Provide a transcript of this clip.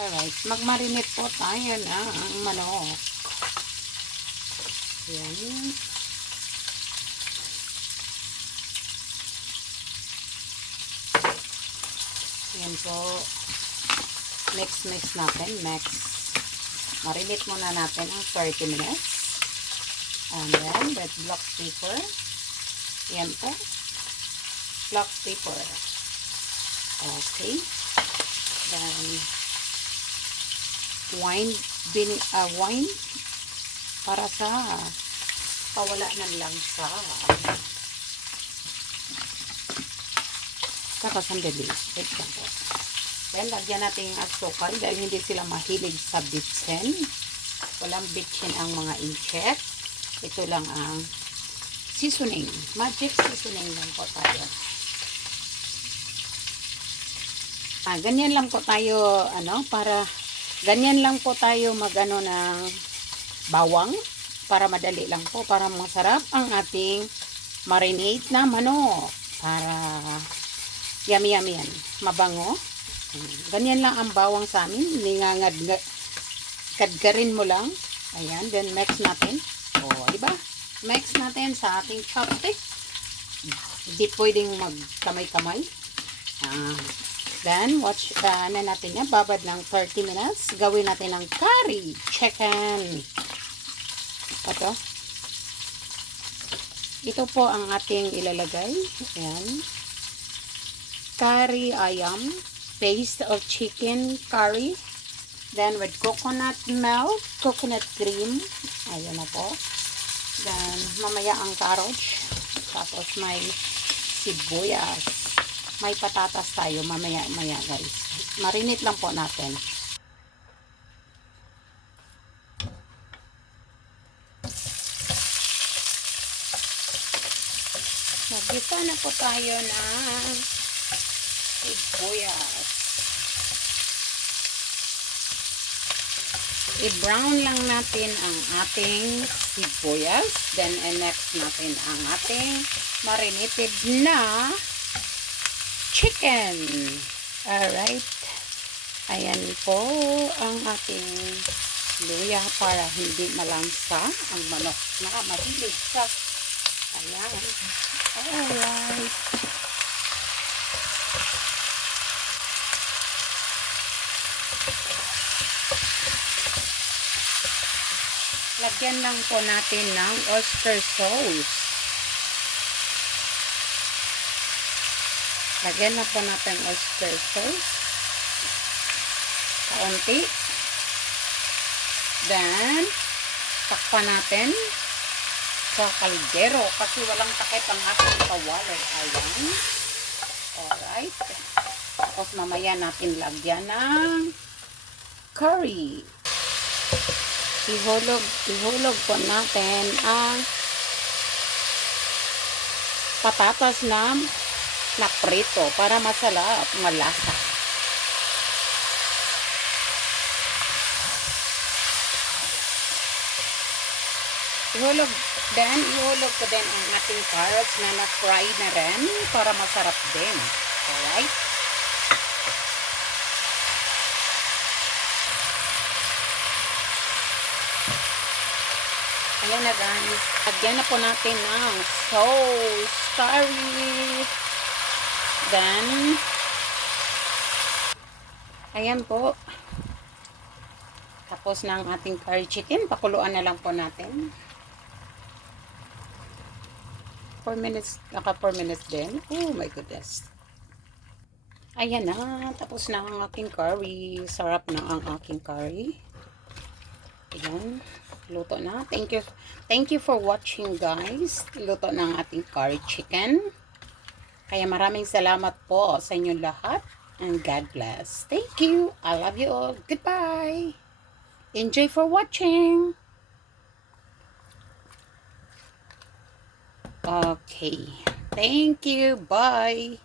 Alright, magmarinate po tayo ng manok. Yan. Yan po. Mix natin. Marinate muna natin ang 30 minutes. And then, red black pepper. Yan po. Black pepper. Okay. Then, wine para sa pawala ng langsa. Saka sandali. Wait lang po. Then, lagyan natin yung asukal dahil hindi sila mahilig sa bitsin. Walang bitsin ang mga incheck. Ito lang ang seasoning. Magic seasoning lang po tayo. Ganyan lang po tayo, ganyan lang po tayo magano ng bawang para madali lang po, para masarap ang ating marinate na manok. Para yummy yan, mabango. Ganyan lang ang bawang sa amin, kadgarin mo lang. Ayan, then mix natin. Diba? Mix natin sa ating chopstick. Hindi pwedeng magkamay-kamay. Then, watch na natin yan. Babad ng 30 minutes. Gawin natin ng curry chicken. Ito po ang ating ilalagay. Ayan. Curry ayam. Paste of chicken curry. Then, with coconut milk, coconut cream. Ayan na po. Then, mamaya ang carrots. Tapos, may sibuyas. May patatas tayo mamaya guys. Marinate lang po natin. Nagisa na po tayo ng sibuyas. I-brown lang natin ang ating sibuyas. Then, next natin ang ating marinated na chicken. Alright. Ayan po ang ating luya para hindi malangsa ang manok na mahilig sa. Ayan. Alright. Lagyan lang po natin ng oyster sauce. Lagyan na po natin oyster sauce. Kaunti. Then, takpan natin sa kaldero kasi walang takip ang ating kawali. Ayan. Alright. Tapos mamaya natin lagyan ng curry. Ihulog po natin ang patatas na prito para masarap, malasa. Ihulog ko din ang ating carrots na na-fry na rin para masarap din. Alright? Ayan na guys. Lagyan na po natin ng sauce, curry. Then, ayan po. Tapos na ang ating curry chicken. Pakuluan na lang po natin. 4 minutes, naka 4 minutes din. Oh my goodness. Ayan na. Tapos na ang aking curry. Sarap na ang aking curry. Ayan. Luto na. Thank you for watching guys. Luto na ang ating curry chicken. Kaya maraming salamat po sa inyong lahat. And God bless. Thank you. I love you all. Goodbye. Enjoy for watching. Okay. Thank you. Bye.